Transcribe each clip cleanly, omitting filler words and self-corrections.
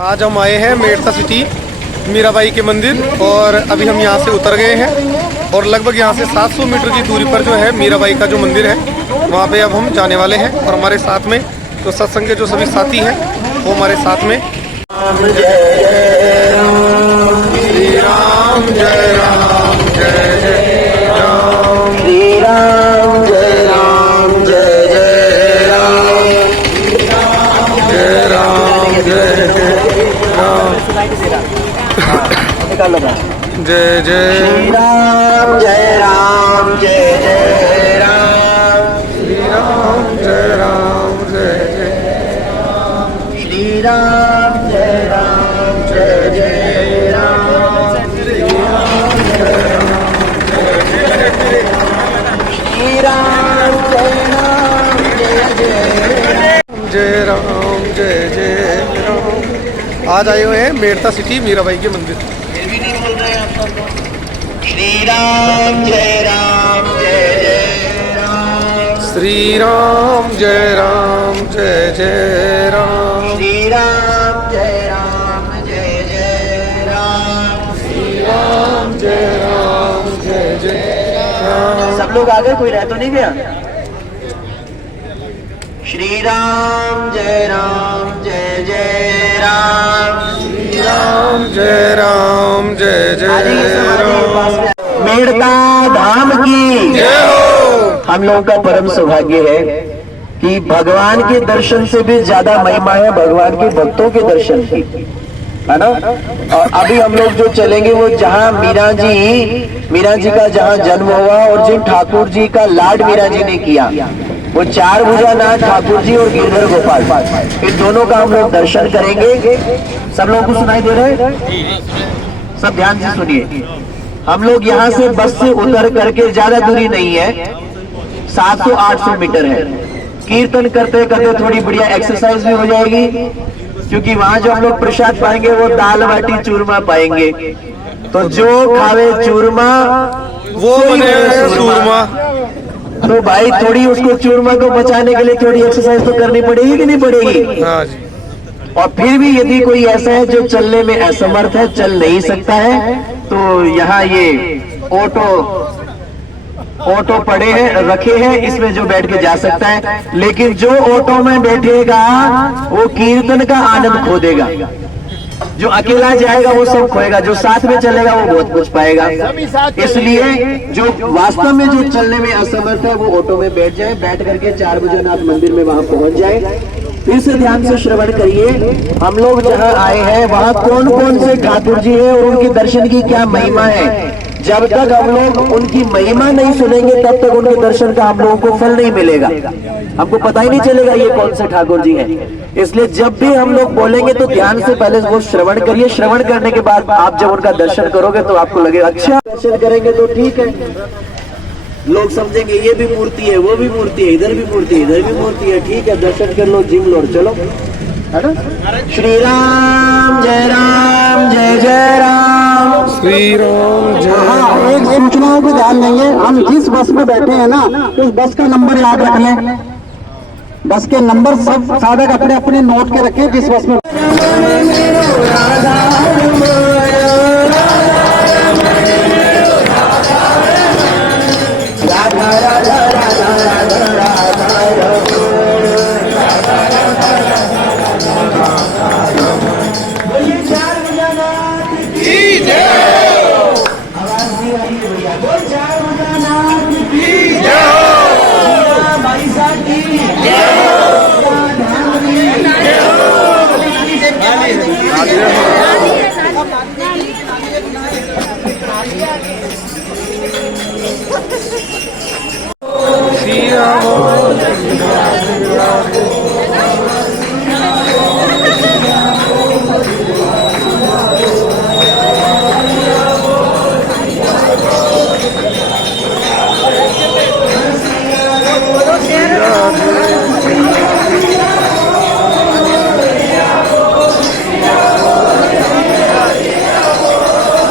आज हम आए हैं मेड़ता सिटी मीराबाई के मंदिर और अभी हम यहाँ से उतर गए हैं और लगभग यहाँ से 700 मीटर की दूरी पर जो है मीराबाई का जो मंदिर है वहाँ पे अब हम जाने वाले हैं। और हमारे साथ में तो सत्संग के जो सभी साथी हैं वो हमारे साथ में। श्री राम जय राम जय जय राम, श्री राम जय राम जय जय राम, जय राम जय राम, जय जय श्री राम जय राम जय जय राम, श्री राम जय राम जय जय राम, श्री राम जय राम जय जय राम, श्री राम जय राम जय जय राम, जय राम जय जय राम। आज आए हुए हैं मेड़ता सिटी मीराबाई के मंदिर। श्री राम जय राम जय जय राम, श्री राम जय राम जय जय राम, श्री राम जय राम जय जय राम, श्री राम जय राम जय जय राम। सब लोग आ गए, कोई रह तो नहीं गया। श्री राम जय राम जय जय राम, श्री राम जय राम जय जय राम। मेड़ता धाम की जय हो। हम लोगों का परम सौभाग्य है कि भगवान के दर्शन से भी ज्यादा महिमा है भगवान के भक्तों के दर्शन की, है ना। और अभी हम लोग जो चलेंगे वो जहाँ मीरा जी का जहाँ जन्म हुआ और जिन ठाकुर जी का लाड मीरा जी ने किया, वो चार भुजानाथ ठाकुर जी और गिरधर गोपाल, इन दोनों का हम लोग दर्शन करेंगे। सब लोगों को सुनाई दे रहे हैं? सब ध्यान से सुनिए। हम लोग यहाँ से बस से उतर करके, ज्यादा दूरी नहीं है, 700-800 मीटर है। कीर्तन करते करते थोड़ी बढ़िया एक्सरसाइज भी हो जाएगी, क्योंकि वहां जो हम लोग प्रसाद पाएंगे वो दाल बाटी चूरमा पाएंगे। तो जो खावे चूरमा वो बने सूरमा। तो भाई थोड़ी उसको चूरमा को बचाने के लिए थोड़ी एक्सरसाइज तो करनी पड़ेगी कि नहीं पड़ेगी? हाँ जी। और फिर भी यदि कोई ऐसा है जो चलने में असमर्थ है, चल नहीं सकता है, तो यहाँ ये ऑटो पड़े हैं, रखे हैं, इसमें जो बैठ के जा सकता है। लेकिन जो ऑटो में बैठेगा वो कीर्तन का आनंद खो देगा, जो अकेला जाएगा वो सब खोएगा, जो साथ में चलेगा वो बहुत कुछ पाएगा। इसलिए जो वास्तव में जो चलने में असमर्थ है वो ऑटो में बैठ जाए, बैठ करके 4 भुजनाथ मंदिर में वहां पहुंच जाए। फिर से ध्यान से श्रवण करिए, हम लोग जहां आए हैं वहां कौन कौन से ठाकुर जी हैं और उनके दर्शन की क्या महिमा है। जब तक हम लोग उनकी महिमा नहीं सुनेंगे तब तक उनके दर्शन का हम लोगों को फल नहीं मिलेगा, हमको पता ही नहीं चलेगा ये कौन से ठाकुर जी हैं। इसलिए जब भी हम लोग बोलेंगे तो ध्यान से पहले वो श्रवण करिए। श्रवण करने के बाद आप जब उनका दर्शन करोगे तो आपको लगेगा अच्छा, दर्शन करेंगे तो ठीक है, लोग समझेंगे ये भी मूर्ति है, वो भी मूर्ति है, इधर भी मूर्ति है, इधर भी मूर्ति है, ठीक है, दर्शन कर लो, जिम लो, चलो, है ना। श्री राम जय राम, श्री राम जय। हाँ, एक सूचनाओं को ध्यान देंगे, हम जिस बस में बैठे हैं ना उस बस का नंबर याद रख लें। बस के नंबर सब साधक अपने अपने नोट के रखें जिस बस में।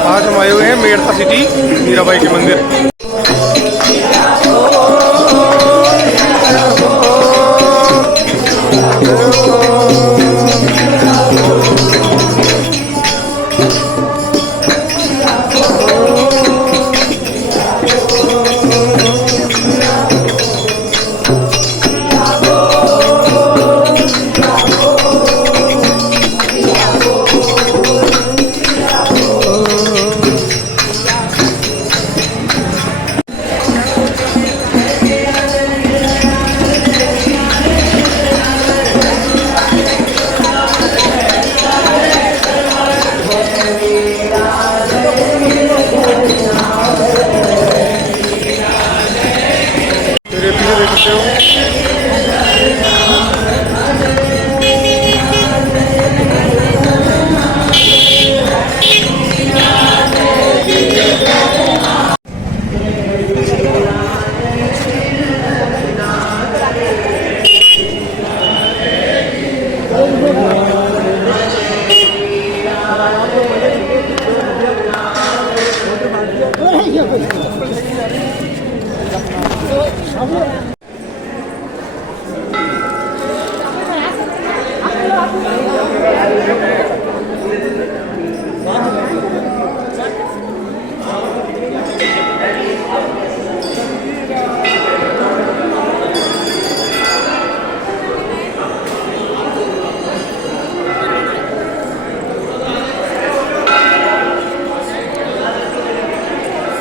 आज हम आए हुए हैं मेड़ता सिटी मीराबाई के मंदिर।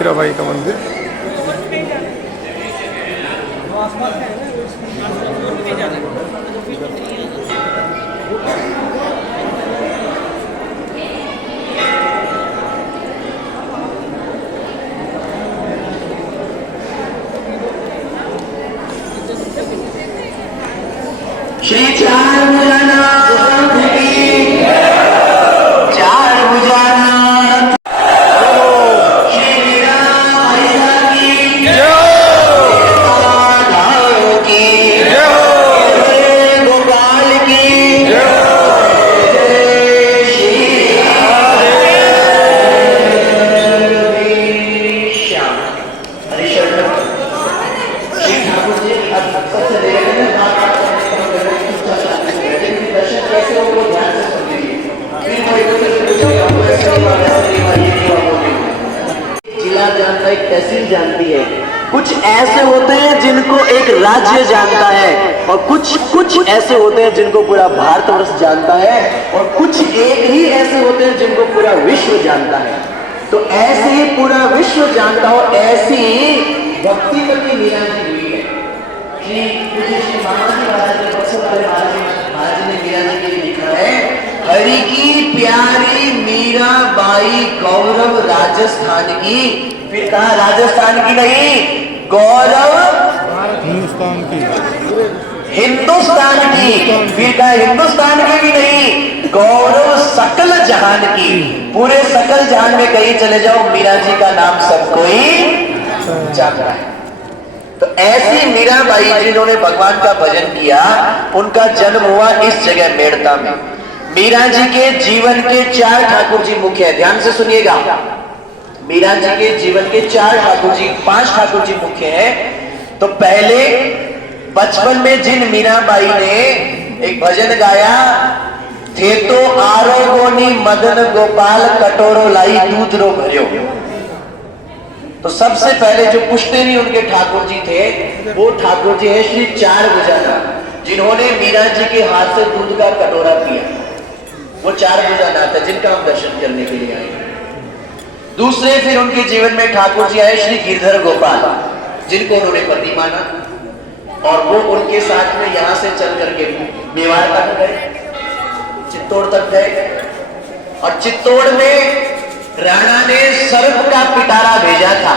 मीराबाई का मंदिर। श्री चार भुजानाथ की, चार भुजानाथ श्री मीराबाई की, राधाओं की, गोपाल की, श्याम हरिशंकर श्री ठाकुर जी अब सबसे जिला जानता है, तहसील जानती है। कुछ ऐसे होते हैं जिनको एक राज्य जानता है और कुछ ऐसे होते हैं जिनको पूरा भारतवर्ष जानता है और कुछ एक ही ऐसे होते हैं जिनको पूरा विश्व जानता है। तो ऐसे ही पूरा विश्व जानता हो ऐसी भक्तिमती मीरा जी हुई है। श्री मामाजी महाराज ने बक्सर वाले महाराज ने मीरा जी के लिए लिखा है, हरि की प्यारी मीराबाई गौरव राजस्थान की, फिर कहा राजस्थान की नहीं, गौरव हिंदुस्तान की, हिंदुस्तान की, फिर कहा हिंदुस्तान की भी नहीं, गौरव सकल जहान की। पूरे सकल जहान में कहीं चले जाओ मीरा जी का नाम सब कोई जानता है। तो ऐसी मीराबाई जिन्होंने भगवान का भजन किया, उनका जन्म हुआ इस जगह मेड़ता में। मीरा जी के जीवन के 4 ठाकुर जी मुख्य है, ध्यान से सुनिएगा। मीरा जी के जीवन के 5 ठाकुर जी मुख्य हैं। तो पहले बचपन में जिन मीराबाई ने एक भजन गाया, थे तो आरोगोनी मदन गोपाल कटोरो लाई दूध रो भरियो। तो सबसे पहले जो पुश्तैनी उनके ठाकुर जी थे वो ठाकुर जी है श्री चार भुजानाथ, जिन्होंने मीरा जी के हाथ से दूध का कटोरा पिया। वो चार भुजानाथ है जिनका हम दर्शन करने के लिए आए। दूसरे फिर उनके जीवन में ठाकुर जी आए श्री गिरधर गोपाल, जिनको उन्होंने पति माना और वो उनके साथ में यहां से चल करके मेवाड़ तक गए, चित्तौड़ तक गए और चित्तौड़ में राणा ने सर्प का पिटारा भेजा था।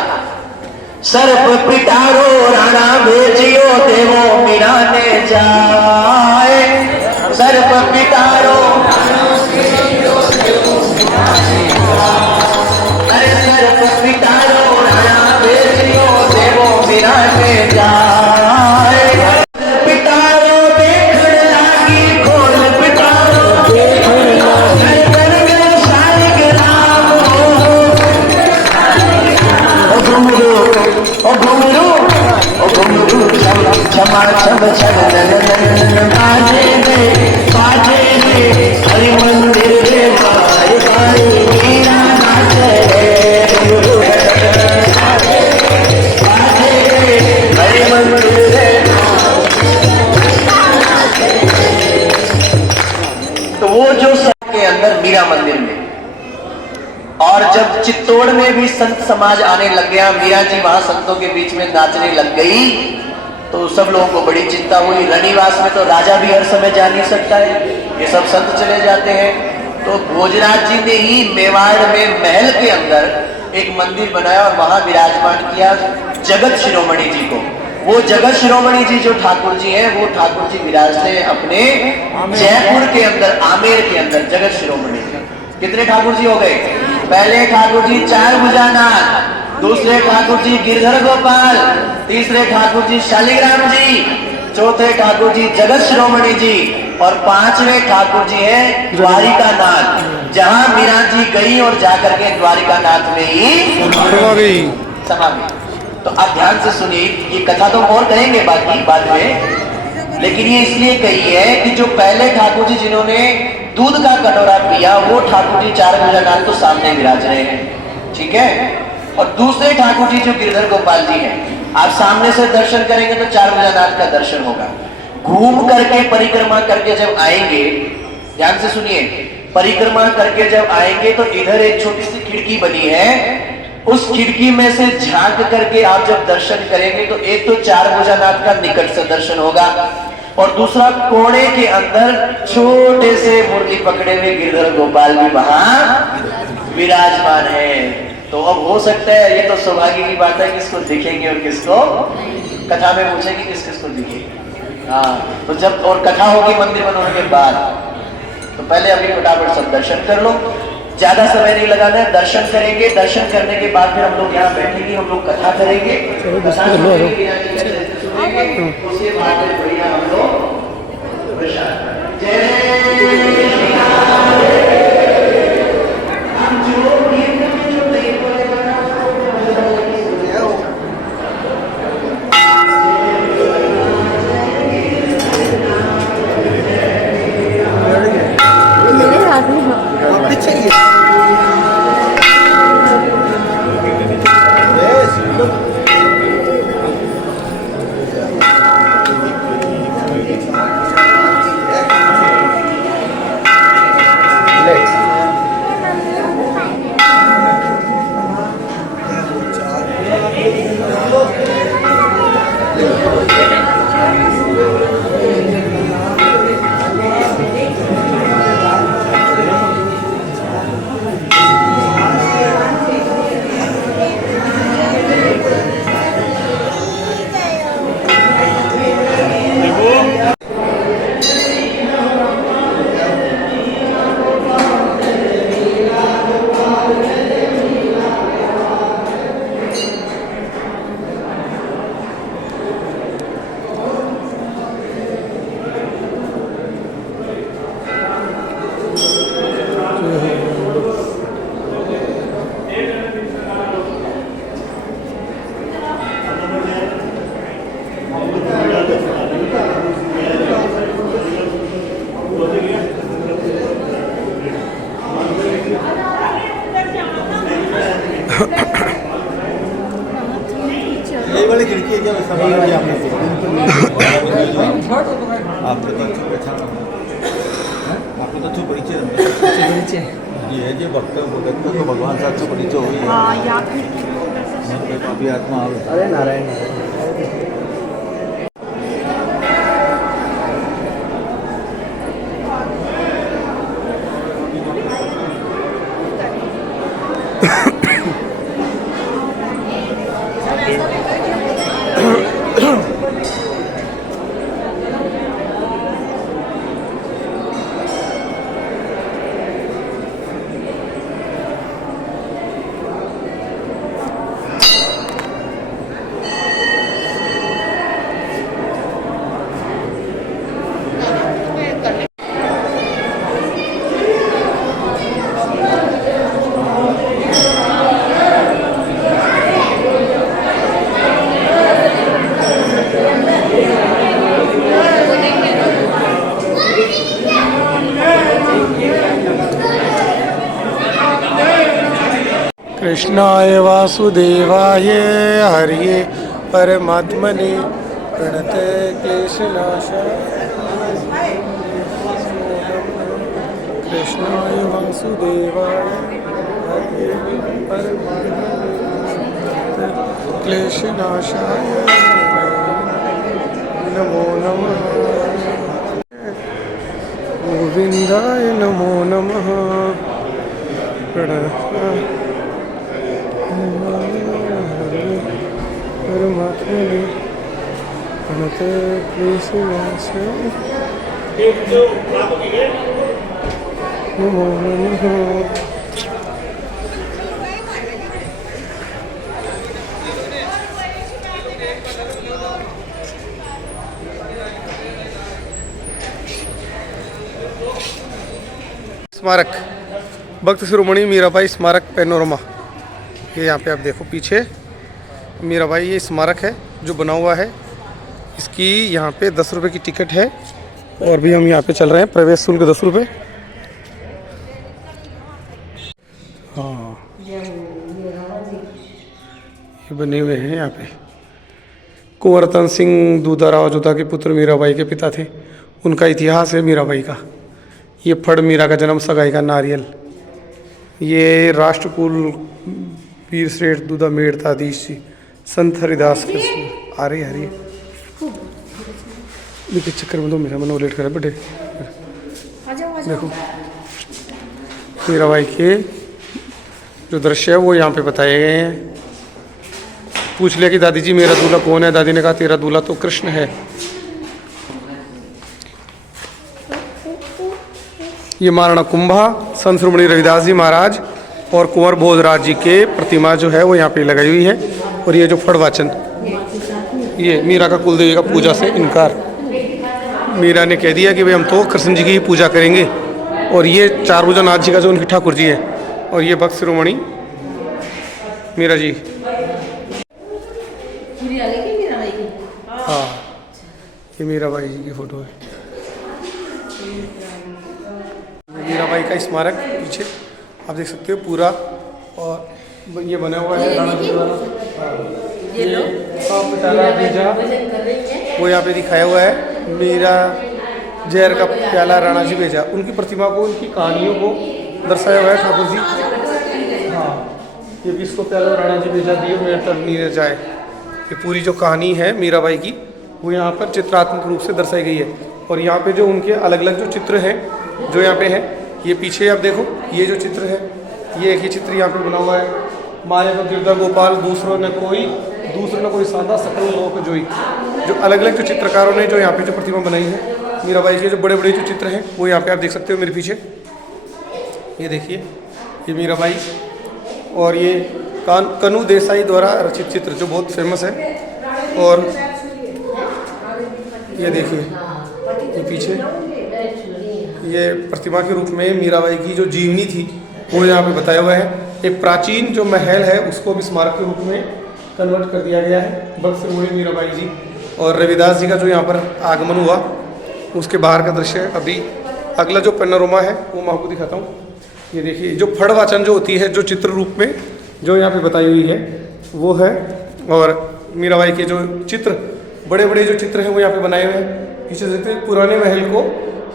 सर्प पिटारो राणा भेजियो देवो मीरा ने जाए, सर्प पिटारो अरे सर्प पिटारो राणा भेजियो देवो मीरा ने जाए, पिटारो देखण लागी खोल पिटारो देखण लागी क्षमा क्षम क्षम बाजे रे हरि मंदिर रे बाई बाई मीरा नाचे बाजे रे हरि मंदिर रे। तो वो जो सब के अंदर मीरा मंदिर में, और जब चित्तौड़ में भी संत समाज आने लग गया, मीरा जी वहां संतों के बीच में नाचने लग गई, तो सब लोगों को बड़ी चिंता हुई। रनिवास में तो राजा भी हर समय जा नहीं सकता है, ये सब संत चले जाते हैं। तो भोजराज जी ने ही मेवाड़ में महल के अंदर एक मंदिर बनाया और वहां विराजमान किया जगत शिरोमणि जी को। वो जगत शिरोमणि जी जो ठाकुर जी हैं, वो ठाकुर जी विराजते हैं अपने जयपुर के अंदर, आमेर के अंदर जगत शिरोमणि जी। कितने ठाकुर जी हो गए? पहले ठाकुर जी चार भुजानाथ, दूसरे ठाकुर जी गिरधर गोपाल, तीसरे ठाकुर जी शालिग्राम जी, चौथे ठाकुर जी जगत शिरोमणि जी और पांचवें ठाकुर जी हैं द्वारिका नाथ। जहां मीरा जी गई और जाकर के द्वारिका नाथ में ही समा गई। तो आप ध्यान से सुनिए, ये कथा तो और कहेंगे बाकी बाद में, लेकिन ये इसलिए कही है कि जो पहले ठाकुर जी जिन्होंने दूध का कटोरा पिया, वो ठाकुर जी चार भुजानाथ तो सामने विराज रहे हैं, ठीक है। और दूसरे ठाकुर जी जो गिरधर गोपाल जी हैं, आप सामने से दर्शन करेंगे तो चार भुजानाथ का दर्शन होगा। घूम करके परिक्रमा करके जब आएंगे, ध्यान से सुनिए, परिक्रमा करके जब आएंगे तो इधर एक छोटी सी खिड़की बनी है उस खिड़की में से झांक करके आप जब दर्शन करेंगे तो एक तो चार भुजानाथ का निकट से दर्शन होगा और दूसरा कोने के अंदर छोटे से मुरली पकड़े हुए गिरधर गोपाल भी वहां विराजमान है। तो अब हो सकता है, ये तो सौभाग्य की बात है, किसको दिखेंगे और किसको कथा में पूछेंगे किस किसको दिखेंगे। हाँ, तो जब और कथा होगी मंदिर बनने के बाद, तो पहले अभी फटाफट सब दर्शन कर लो, ज्यादा समय नहीं लगाना है। दर्शन करेंगे, दर्शन करने के बाद फिर हम लोग यहाँ बैठेंगे, हम लोग कथा करेंगे, कथा सुनेंगे, उसके बाद फिर बढ़िया हम लोग प्रसाद। मेरे हाथ में पीछे यही वाली खिड़की है क्या? सवाल है आपने आपको तो अच्छी पहचान आपको तो अच्छी परिचय ये है जो भक्त को भगवान से अच्छा परिचय हुई है। काफी आत्मा अरे नारायण कृष्णाय वासुदेवाय हरिये परमात्मने प्रणते क्लेशनाशाय कृष्णाय वासुदेवाय हरिये परमात्मने क्लेशनाशाय नमो नमः गोविंदाय नमो नमः परमात्मने प्रणते क्लेशनाशाय नमो नमः। स्मारक भक्त शिरोमणि मीराबाई स्मारक पैनोरमा, ये यहाँ पे आप देखो पीछे मीराबाई ये स्मारक है जो बना हुआ है। इसकी यहाँ पे 10 रुपये की टिकट है और भी हम यहाँ पे चल रहे हैं, प्रवेश शुल्क 10 रुपये। हाँ ये बने हुए हैं यहाँ पे। कुंवर रतन सिंह दूधाराव जोधा के पुत्र मीराबाई के पिता थे, उनका इतिहास है मीराबाई का। ये फड़ मीरा का जन्म, सगाई का नारियल, ये राष्ट्रकुल पीर श्रेष्ठ दूधा मेड़ताधीश जी संत हरिदास कृष्ण आ रही देखिए चक्कर में दो मेरा मन लेट कर बेटे देखो मीराबाई के जो दृश्य है वो यहाँ पे बताए गए हैं। पूछ लिया कि दादी जी मेरा दूल्हा कौन है, दादी ने कहा तेरा दूल्हा तो कृष्ण है। ये महाराणा कुंभा संत श्रोमणी रविदास जी महाराज और कुंवर भोजराज जी के प्रतिमा जो है वो यहाँ पे लगाई हुई है। और ये जो फड़वाचन ये मीरा का कुलदेवी का पूजा से इनकार, मीरा ने कह दिया कि भाई हम तो कृष्ण जी की ही पूजा करेंगे। और ये चारभुजा नाथ जी का जो उनकी ठाकुर जी है और ये भक्त शिरोमणि मीरा जी। हाँ ये मीराबाई जी की फोटो है। मीराबाई का स्मारक पीछे आप देख सकते हो पूरा। और ये बना हुआ है राणा जी द्वारा। ये लो वो यहाँ पे दिखाया हुआ है मीरा जहर का प्याला राणा जी भेजा। उनकी प्रतिमा को उनकी कहानियों को दर्शाया हुआ है ठाकुर जी। हाँ ये भी इसको प्याला राणा जी भेजा दिए मेरे तक नीर जाए। ये पूरी जो कहानी है मीराबाई की वो यहाँ पर चित्रात्मक रूप से दर्शाई गई है। और यहाँ पे जो उनके अलग अलग जो चित्र हैं जो यहाँ पे है, ये पीछे आप देखो ये जो चित्र है ये एक ही चित्र यहाँ पे बना हुआ है। मारे तो गिरदा गोपाल दूसरों ने कोई सादा सकल लोक जोई। जो अलग अलग जो चित्रकारों ने जो यहाँ पे जो प्रतिमा बनाई है मीराबाई के जो बड़े बड़े जो चित्र हैं वो यहाँ पे आप देख सकते हो मेरे पीछे। ये देखिए ये मीराबाई और ये कनु देसाई द्वारा रचित चित्र जो बहुत फेमस है। और ये देखिए ये पीछे ये प्रतिमा के रूप में मीराबाई की जो जीवनी थी वो यहाँ पे बताया हुआ है। एक प्राचीन जो महल है उसको भी स्मारक के रूप में कन्वर्ट कर दिया गया है। भक्त शिरोमणि मीराबाई जी और रविदास जी का जो यहाँ पर आगमन हुआ उसके बाहर का दृश्य है। अभी अगला जो पैनोरमा है वो मैं आपको दिखाता हूँ। ये देखिए जो फड़वाचन जो होती है जो चित्र रूप में जो यहाँ पे बताई हुई है वो है। और मीराबाई के जो चित्र बड़े बड़े जो चित्र हैं वो यहाँ पे बनाए हुए हैं। पीछे देखते हैं पुराने महल को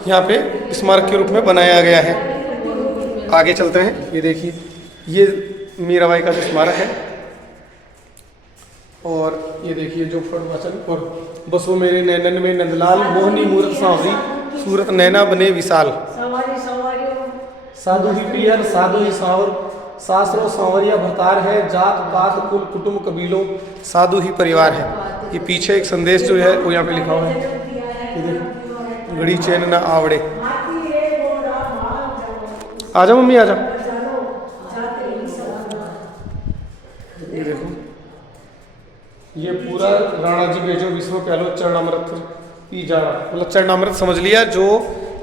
यहाँ पे स्मारक के रूप में बनाया गया है। आगे चलते हैं। ये देखिए ये मीराबाई का जो स्मारक है। और ये देखिए जो फड़वाचन और बसो मेरे नैनन में नंदलाल मोहनी मूरत सांवरी सूरत नैना बने विशाल। साधु ही पियर साधु ही सांवर सासरो सांवरिया भरतार है जात पात कुल कुटुंब कबीलों साधु ही परिवार है। ये पीछे एक संदेश जो है वो यहाँ पे लिखा हुआ है। ये देखो घड़ी चैन ना आवड़े। आ जाओ मम्मी आ जाओ। ये देखो ये पूरा राणा जी भेजो विश्व प्यालो चरणामृत पी जाना, मतलब चरणामृत समझ लिया जो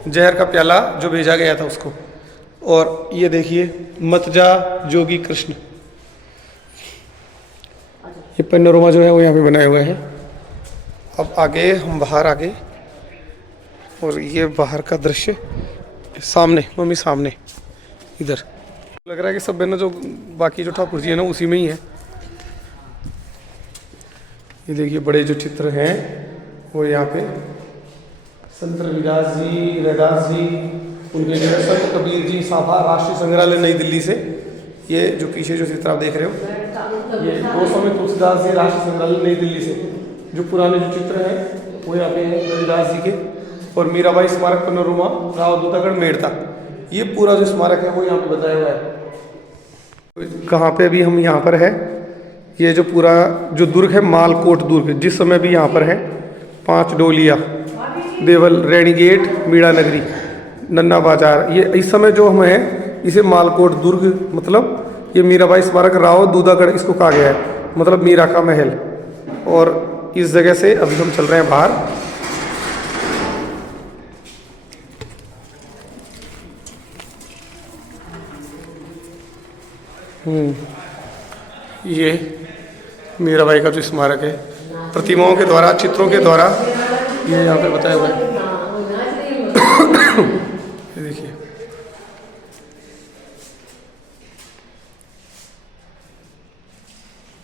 जहर का प्याला जो भेजा गया था उसको। और ये देखिए मत जा जोगी कृष्ण। ये पैनोरमा जो है वो यहाँ पे बनाए हुए हैं। अब आगे हम बाहर आगे और ये बाहर का दृश्य सामने मम्मी सामने इधर लग रहा है कि सब बहनों जो बाकी जो ठाकुर जी है ना उसी में ही है। ये देखिए बड़े जो चित्र हैं वो यहाँ पे संत रविदास जी रैदास जी उनके जो संत कबीर जी साफा राष्ट्रीय संग्रहालय नई दिल्ली से। ये जो पीछे जो चित्र आप देख रहे हो ये गोस्वामी तुलसीदास जी राष्ट्रीय संग्रहालय नई दिल्ली से जो पुराने जो चित्र हैं वो यहाँ पे हैं रविदास जी के। और मीराबाई स्मारक पैनोरमा राव दूतागढ़ मेड़ता ये पूरा जो स्मारक है वो यहाँ पे बताया हुआ है। कहाँ पे भी हम यहाँ पर है ये जो पूरा जो दुर्ग है मालकोट दुर्ग जिस समय भी यहाँ पर है 5 डोलिया देवल रेणीगेट मीणा नगरी नन्ना बाजार। ये इस समय जो हम है इसे मालकोट दुर्ग मतलब ये मीराबाई स्मारक राव दूतागढ़ इसको कहा गया है मतलब मीरा का महल। और इस जगह से अभी हम चल रहे हैं बाहर। ये मीराबाई का जो स्मारक है प्रतिमाओं के द्वारा चित्रों के द्वारा ये यहाँ पे बताया हुआ है। ये देखिए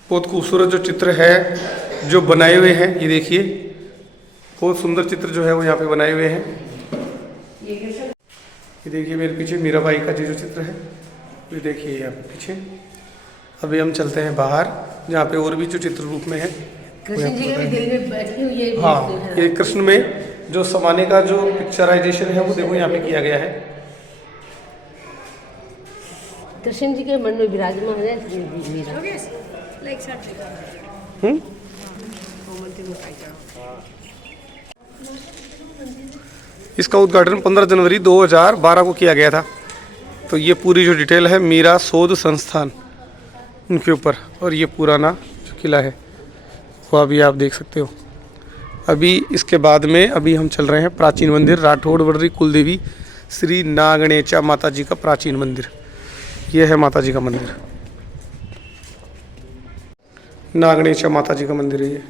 बहुत खूबसूरत जो चित्र है जो बनाए हुए हैं। ये देखिए बहुत सुंदर चित्र जो है वो यहाँ पे बनाए हुए हैं। ये देखिए मेरे पीछे मीराबाई का जो चित्र है ये देखिए यहाँ पे पीछे अभी हम चलते हैं बाहर, जहाँ पे और भी जो चित्र रूप में है। कृष्ण जी के भी दिल में बैठी हुई है। हाँ, ये कृष्ण में जो समाने का जो पिक्चराइजेशन है वो देखो यहाँ पे किया गया है। कृष्ण जी के मन में विराजमान है मीरा। इसका उद्घाटन 15 जनवरी 2012 को किया गया था। तो ये पूरी जो डिटेल है मीरा शोध संस्थान उनके ऊपर, और ये पुराना जो किला है वो अभी आप देख सकते हो। अभी इसके बाद में अभी हम चल रहे हैं प्राचीन मंदिर, राठौड़ वर्री कुलदेवी श्री नागणेचा माता जी का प्राचीन मंदिर। ये है माता जी का मंदिर, नागणेचा माता जी का मंदिर है ये।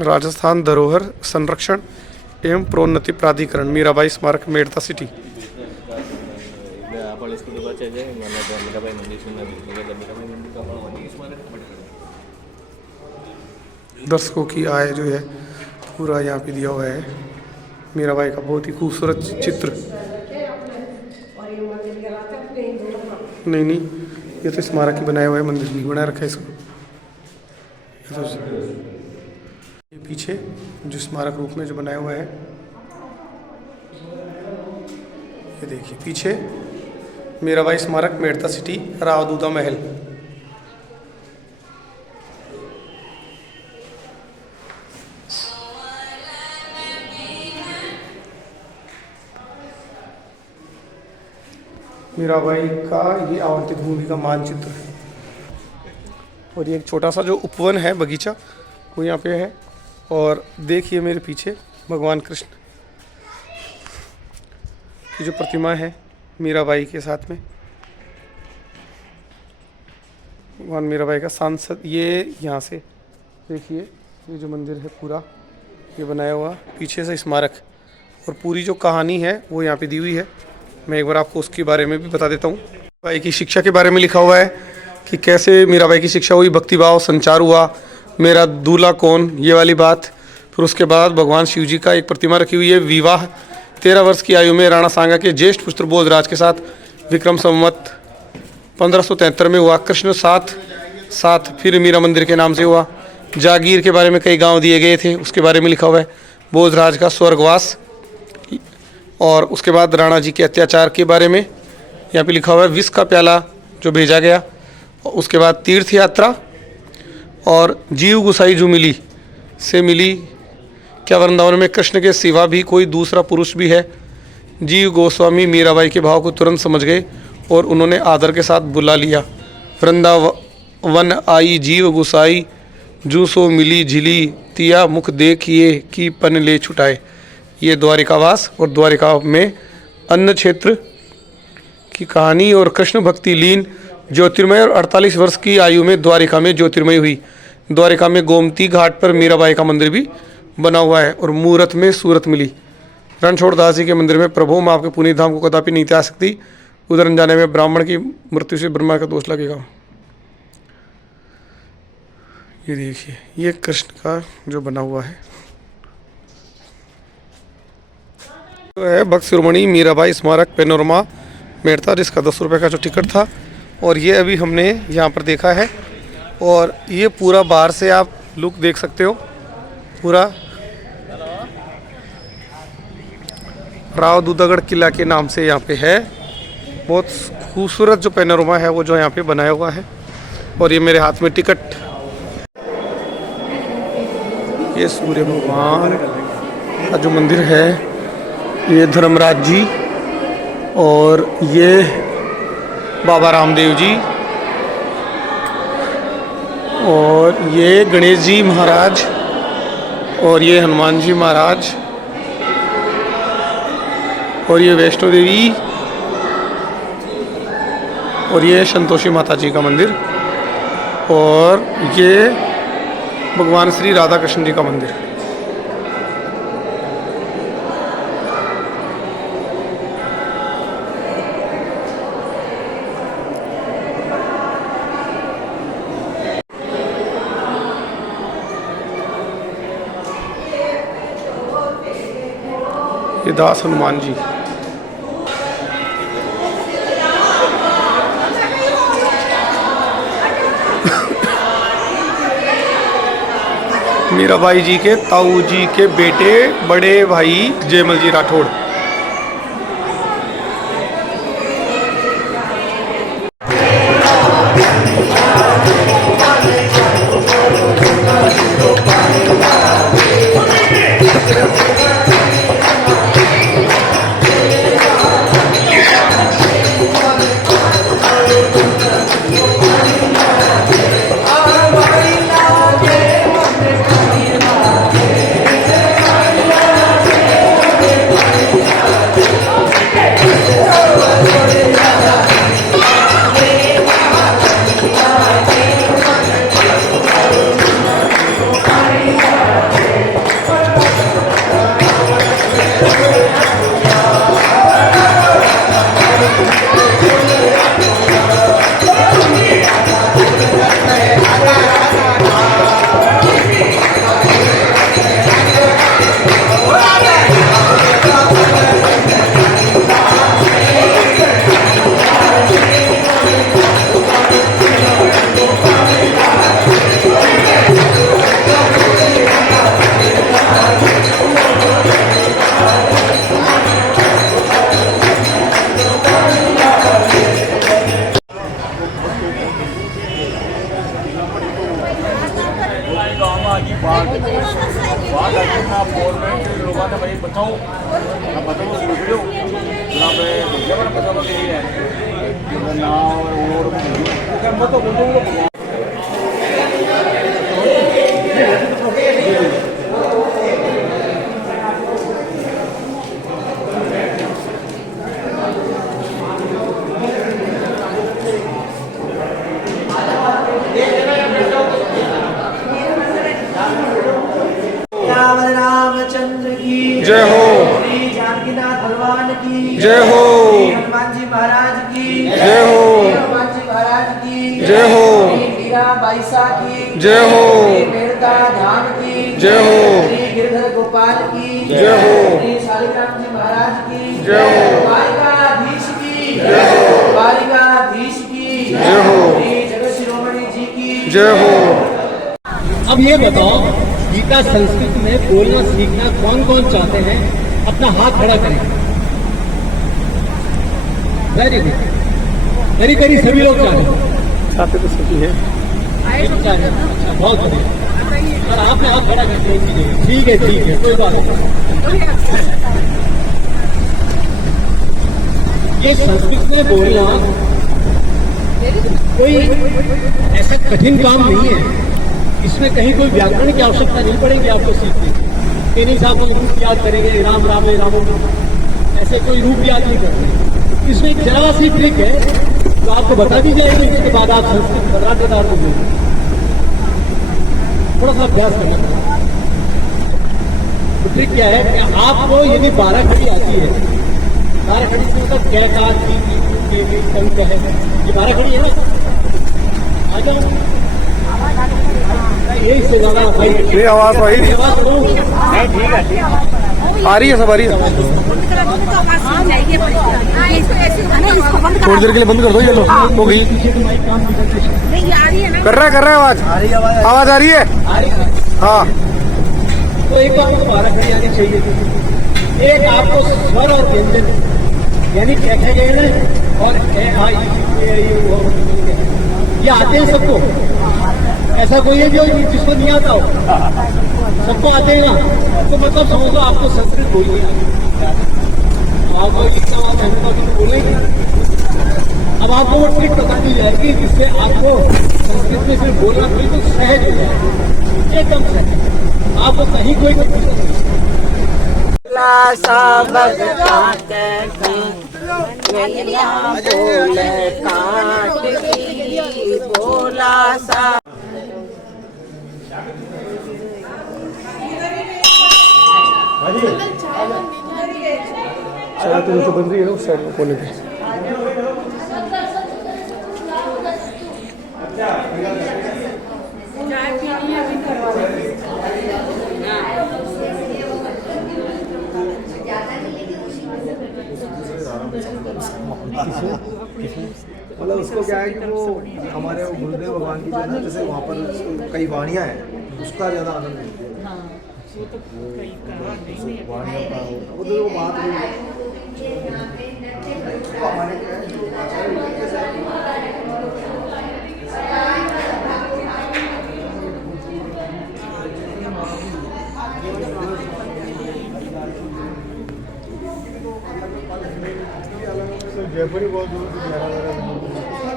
राजस्थान धरोहर संरक्षण एवं प्रोन्नति प्राधिकरण, मीराबाई स्मारक, मेड़ता सिटी। दर्शकों की आय जो है पूरा यहाँ पे दिया हुआ है। मीराबाई का बहुत ही खूबसूरत चित्र। नहीं, ये तो स्मारक ही बनाया हुआ है, मंदिर भी बना रखा है इसको। ये पीछे जो स्मारक रूप में जो बनाया हुआ है, ये देखिए पीछे मीराबाई स्मारक, मेड़ता सिटी, रावदूता महल। मीराबाई का ये आवंटित भूमि का मानचित्र है। और ये एक छोटा सा जो उपवन है, बगीचा, वो यहाँ पे है। और देखिए मेरे पीछे भगवान कृष्ण की जो प्रतिमा है मीराबाई के साथ में, भगवान मीराबाई का सांसद। ये यहाँ से देखिए ये जो मंदिर है पूरा ये बनाया हुआ, पीछे से स्मारक, और पूरी जो कहानी है वो यहाँ पे दी हुई है। मैं एक बार आपको उसके बारे में भी बता देता हूँ। मीराबाई की शिक्षा के बारे में लिखा हुआ है कि कैसे मीराबाई की शिक्षा हुई, भक्तिभाव संचार हुआ, मेरा दूल्हा कौन, ये वाली बात। फिर उसके बाद भगवान शिव जी का एक प्रतिमा रखी हुई है। विवाह 13 वर्ष की आयु में राणा सांगा के ज्येष्ठ पुत्र बोधराज के साथ विक्रम संवत 1573 में हुआ। कृष्ण साथ फिर मीरा मंदिर के नाम से हुआ। जागीर के बारे में कई गांव दिए गए थे, उसके बारे में लिखा हुआ है। बोधराज का स्वर्गवास, और उसके बाद राणा जी के अत्याचार के बारे में यहाँ पे लिखा हुआ है। विष का प्याला जो भेजा गया, उसके बाद तीर्थ यात्रा, और जीव गुसाई जो मिली क्या वृंदावन में कृष्ण के सिवा भी कोई दूसरा पुरुष भी है। जीव गोस्वामी मीराबाई के भाव को तुरंत समझ गए और उन्होंने आदर के साथ बुला लिया। वृंदावन आई जीव गुसाई, जू सो मिली झिली, तिया मुख देखिए कि पन ले छुटाए। ये द्वारिकावास और द्वारिका में अन्न क्षेत्र की कहानी और कृष्ण भक्ति लीन ज्योतिर्मय, और 48 वर्ष की आयु में द्वारिका में ज्योतिर्मय हुई। द्वारिका में गोमती घाट पर मीराबाई का मंदिर भी बना हुआ है, और मूरत में सूरत मिली। रणछोड़ दास जी के मंदिर में प्रभु माँ आपके पुनीत धाम को कदापि नहीं आ सकती, उधर जाने में ब्राह्मण की मृत्यु से ब्रह्मा का दोष लगेगा। ये देखिए ये कृष्ण का जो बना हुआ है तो है भक्त शिरोमणि मीराबाई स्मारक पेनोरमा मेड़ता, जिसका 10 रुपये का जो टिकट था। और ये अभी हमने यहाँ पर देखा है, और ये पूरा बाहर से आप लुक देख सकते हो। पूरा रावदूतागढ़ किला के नाम से यहाँ पे है। बहुत खूबसूरत जो पेनोरमा है वो जो यहाँ पे बनाया हुआ है। और ये मेरे हाथ में टिकट, ये सूर्य भगवान का जो मंदिर है, ये धर्मराज जी, और ये बाबा रामदेव जी, और ये गणेश जी महाराज, और ये हनुमान जी महाराज, और ये वैष्णो देवी, और ये संतोषी माता जी का मंदिर, और ये भगवान श्री राधा कृष्ण जी का मंदिर। ये दास हनुमान जी। मीराबाई जी के ताऊ जी के बेटे बड़े भाई जयमल जी राठौड़। रामचंद्र की जय हो। श्री जानकीनाथ भगवान की जय हो। हनुमान जी महाराज की जय हो। हनुमान जी महाराज की जय हो। मीरा बाईसा की जय हो। मेड़ता धाम की जय हो। श्री गिरधर गोपाल की जय हो। श्री शालिग्राम जी महाराज की जय हो। बालिकाधीश की जय हो। बालिकाधीश की जय हो। श्री जगत शिरोमणि जी की जय हो। अब ये बताओ, गीता संस्कृत में बोलना सीखना कौन कौन चाहते हैं? अपना हाथ खड़ा करें। वेरी गुड, वेरी वेरी, सभी लोग चाहते हैं। चाहते तो सभी है। अच्छा, बहुत बढ़िया। और आपने हाथ खड़ा करते हैं, ठीक है ठीक है, कोई बात नहीं। ये संस्कृत में बोलना कोई ऐसा कठिन काम नहीं है। इसमें कहीं कोई व्याकरण की आवश्यकता नहीं पड़ेगी आपको सीखने की। नहीं साहब हम रूप याद करेंगे, राम राम रामो, ऐसे कोई रूप याद नहीं करते। इसमें एक जरा सी ट्रिक है जो आपको बता दी जाएगी, इसके बाद आप संस्कृत बदलातेदार को बोलेंगे। थोड़ा सा अभ्यास करना पड़ेगा। तो ट्रिक क्या है कि आपको यदि 12 खड़ी आती है, 12 खड़ी से मतलब क्या है, ये 12 खड़ी है ना, आ जाओ। यही से ज्यादा ये आवाज भाई ठीक है आ रही है, सब आ रही है। थोड़ी देर के लिए बंद कर दो, ये लो हो गई। कर रहा है आवाज, आवाज आ रही है। हाँ, तो एक आपको 12 खड़ी आनी चाहिए। एक आपको स्वर और व्यंजन, यानी कैसे गए और ये आते हैं सबको। ऐसा कोई है जो जिसको नहीं आता हो? सबको आते हैं ना, तो मतलब समझ लो आपको संस्कृत बोलिए। आपको लिखना हुआ बोलेंगे। अब आपको वो ट्रिक बता दी जाएगी जिससे आपको संस्कृत में सिर्फ बोलना बिल्कुल सहज हो जाए, एकदम सहज। आपको कहीं कोई बोला सा चाय तो नीचे बन रही है ना उस साइड में कोने पे। ज्यादा नहीं मतलब उसको क्या है कि वो हमारे वो गुरुदेव भगवान की जो है ना, जैसे वहाँ पर कई वाणियाँ हैं, उसका ज़्यादा आनंद मिलता है। वाणियों का वो तो वो बात हुई। जयपुरी बहुत दूर से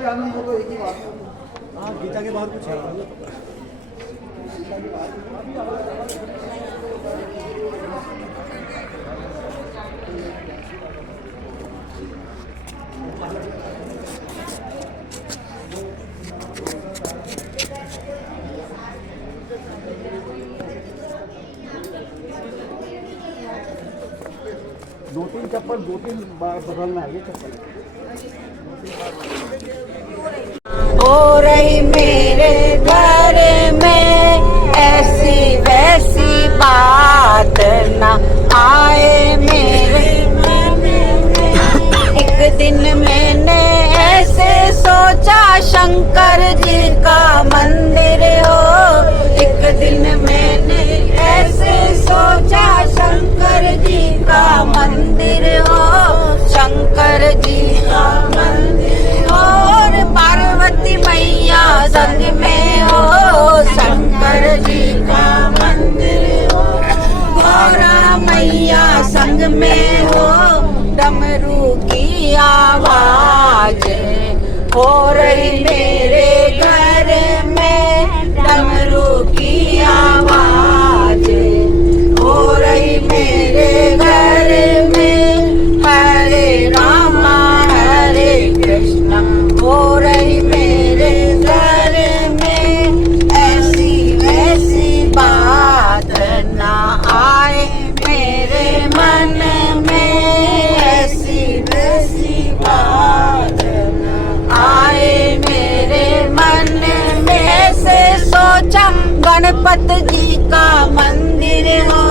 आनंद तो एक ही बात है। हाँ, गीता के बाद कुछ है। दो तीन बार बदलना है ये चप्पल। हो रही मेरे घर में ऐसी वैसी बात ना आए मेरे मन में। एक दिन मैंने ऐसे सोचा शंकर जी का मंदिर हो। एक दिन मैंने ऐसे सोचा शंकर जी का मंदिर हो। शंकर जी का मंदिर हो और पार्वती मैया संग में हो। शंकर जी का मंदिर हो गौरा मैया संग में हो। डमरू की आवाज हो रही मेरे घर में। डमरू की आवाज हो रही मेरे घर में। हरे रामा हरे कृष्णा हो रही मेरे घर में। ऐसी वैसी बात ना आए मेरे मन में। ऐसी वैसी बात ना आए मेरे मन में। से सोचा गणपत जी का मंदिर हो।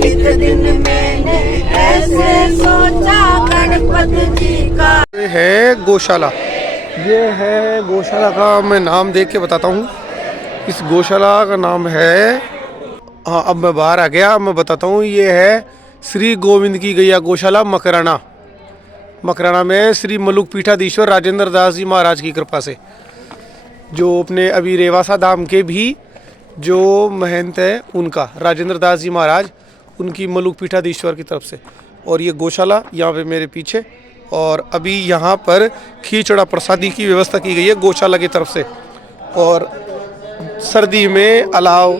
एक दिन मैंने ऐसे सोचा गणपत जी का। ये है गौशाला। ये है गौशाला का मैं नाम देख के बताता हूँ। इस गौशाला का नाम है, हाँ अब मैं बाहर आ गया, मैं बताता हूँ। ये है श्री गोविंद की गैया गौशाला मकराना। मकराना में श्री मलुक पीठाधीश्वर राजेंद्र दास जी महाराज की कृपा से, जो अपने अभी रेवासा धाम के भी जो महंत है उनका, राजेंद्र दास जी महाराज, उनकी मलुक पीठाधीश्वर की तरफ से। और ये गौशाला यहाँ पे मेरे पीछे। और अभी यहाँ पर खीचड़ा प्रसादी की व्यवस्था की गई है गौशाला की तरफ से। और सर्दी में अलाव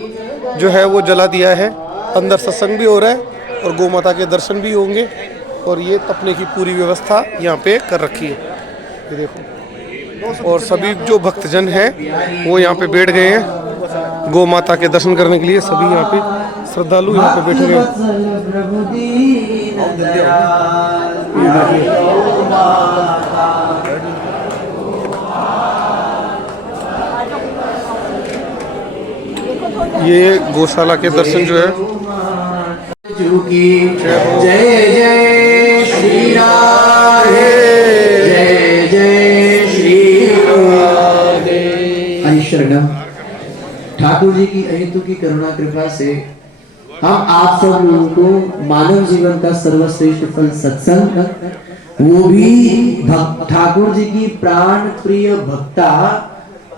जो है वो जला दिया है। अंदर सत्संग भी हो रहा है और गौ माता के दर्शन भी होंगे। और ये तपने की पूरी व्यवस्था यहाँ पे कर रखी है, ये देखो। और सभी जो भक्तजन हैं वो यहाँ पे बैठ गए हैं गौ माता के दर्शन करने के लिए। सभी यहाँ पे श्रद्धालु यहाँ पे बैठे हुए हैं। ये गौशाला के दर्शन जो है। जय जय श्री राधे जय जय श्री राधे। शरणम। ठाकुर जी की अहितु की करुणा कृपा से हम आप सब लोगों को मानव जीवन का सर्वश्रेष्ठ फल सत्संग, वो भी ठाकुर जी की प्राण प्रिय भक्ता,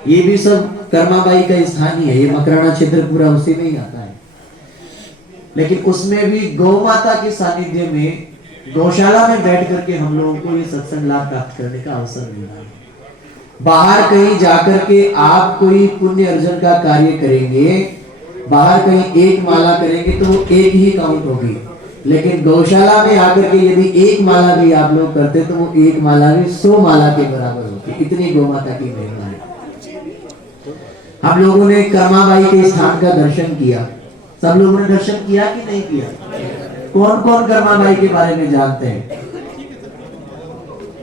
ये भी सब कर्माबाई का स्थान ही है। ये मकराना क्षेत्र पूरा उसी में ही आता है। लेकिन उसमें भी गौ माता के सानिध्य में गौशाला में बैठ करके हम लोगों को ये सत्संग लाभ प्राप्त करने का अवसर मिला है। बाहर कहीं जाकर के आप कोई पुण्य अर्जन का कार्य करेंगे, बाहर कहीं एक माला करेंगे तो वो एक ही काउंट होगी। लेकिन गौशाला में आकर के यदि एक माला भी आप लोग करते तो वो एक माला भी 100 माला के बराबर होती। इतनी गौ माता की महिमा है। हम लोगों ने कर्माबाई के स्थान का दर्शन किया। सब लोगों ने दर्शन किया कि नहीं किया? कौन कौन कर्माबाई के बारे में जानते हैं?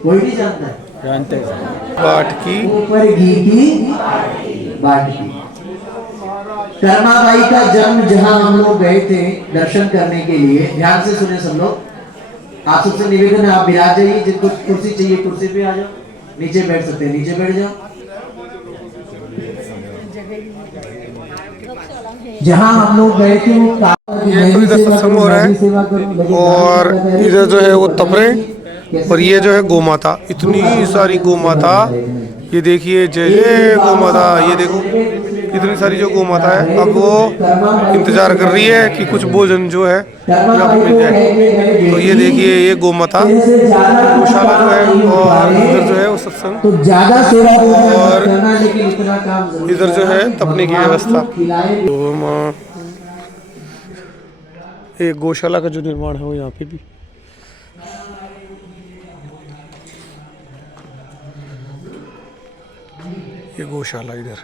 कोई नहीं जानता है? जानते हैं। बाटकी ऊपर घी की बाटकी। कर्माबाई का जन्म जहां हम लोग गए थे दर्शन करने के लिए, ध्यान से सुने सब लोग। आप सबसे निवेदन है, आप विराज जाइए, जिनको कुर्सी चाहिए कुर्सी पे आ जाओ, नीचे बैठ सकते हैं नीचे बैठ जाओ। जहाँ हम लोग गए थे वो ये तो इधर सत्संग हो रहा है और इधर जो है वो तपरे, और ये जो है गौ माता, इतनी सारी गौ माता, ये देखिए जय जय गौ माता, ये देखो इतनी सारी जो गौ माता है। अब वो इंतजार कर रही है कि कुछ भोजन जो है यहाँ पे मिल जाए। तो ये देखिए ये गौ माता गौशाला जो है, और इधर जो है वो सत्संग, तो ज्यादा सेवा और करना, लेकिन इतना काम इधर जो है तपने की व्यवस्था। तो हम एक गौशाला का जो निर्माण है वो यहाँ पे भी, ये गौशाला इधर,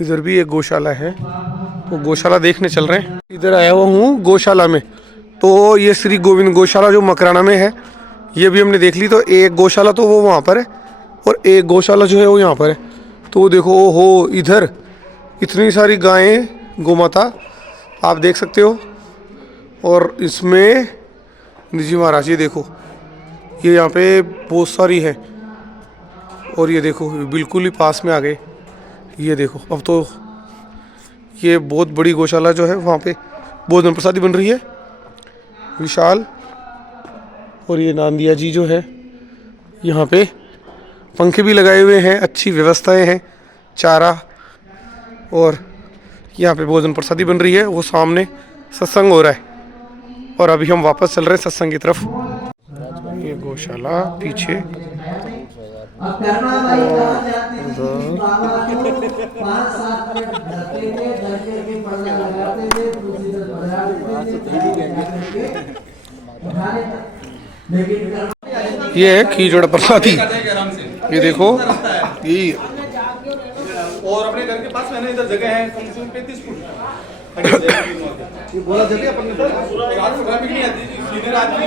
इधर भी एक गौशाला है, तो गौशाला देखने चल रहे हैं। इधर आया हुआ हूँ गौशाला में, तो ये श्री गोविंद गौशाला जो मकराना में है ये भी हमने देख ली। तो एक गौशाला तो वो वहाँ पर है और एक गौशाला जो है वो यहाँ पर है। तो देखो हो इधर इतनी सारी गायें गौ माता आप देख सकते हो, और इसमें जी महाराज ये देखो ये यहाँ पे बहुत सारी है, और ये देखो बिल्कुल ही पास में आ गए। ये देखो अब तो ये बहुत बड़ी गौशाला जो है वहाँ पे भोजन प्रसादी बन रही है विशाल। और ये नांदिया जी जो है यहाँ पे पंखे भी लगाए हुए हैं, अच्छी व्यवस्थाएं हैं, चारा, और यहाँ पे भोजन प्रसादी बन रही है। वो सामने सत्संग हो रहा है और अभी हम वापस चल रहे हैं सत्संग की तरफ। ये गौशाला पीछे, ये है खीजड़ा प्रसादी, ये देखो ये, और अपने घर के पास में इधर जगह है कम से कम 35 फुट। बोला जगह अपन रात को भी नहीं आती, सीधे रात में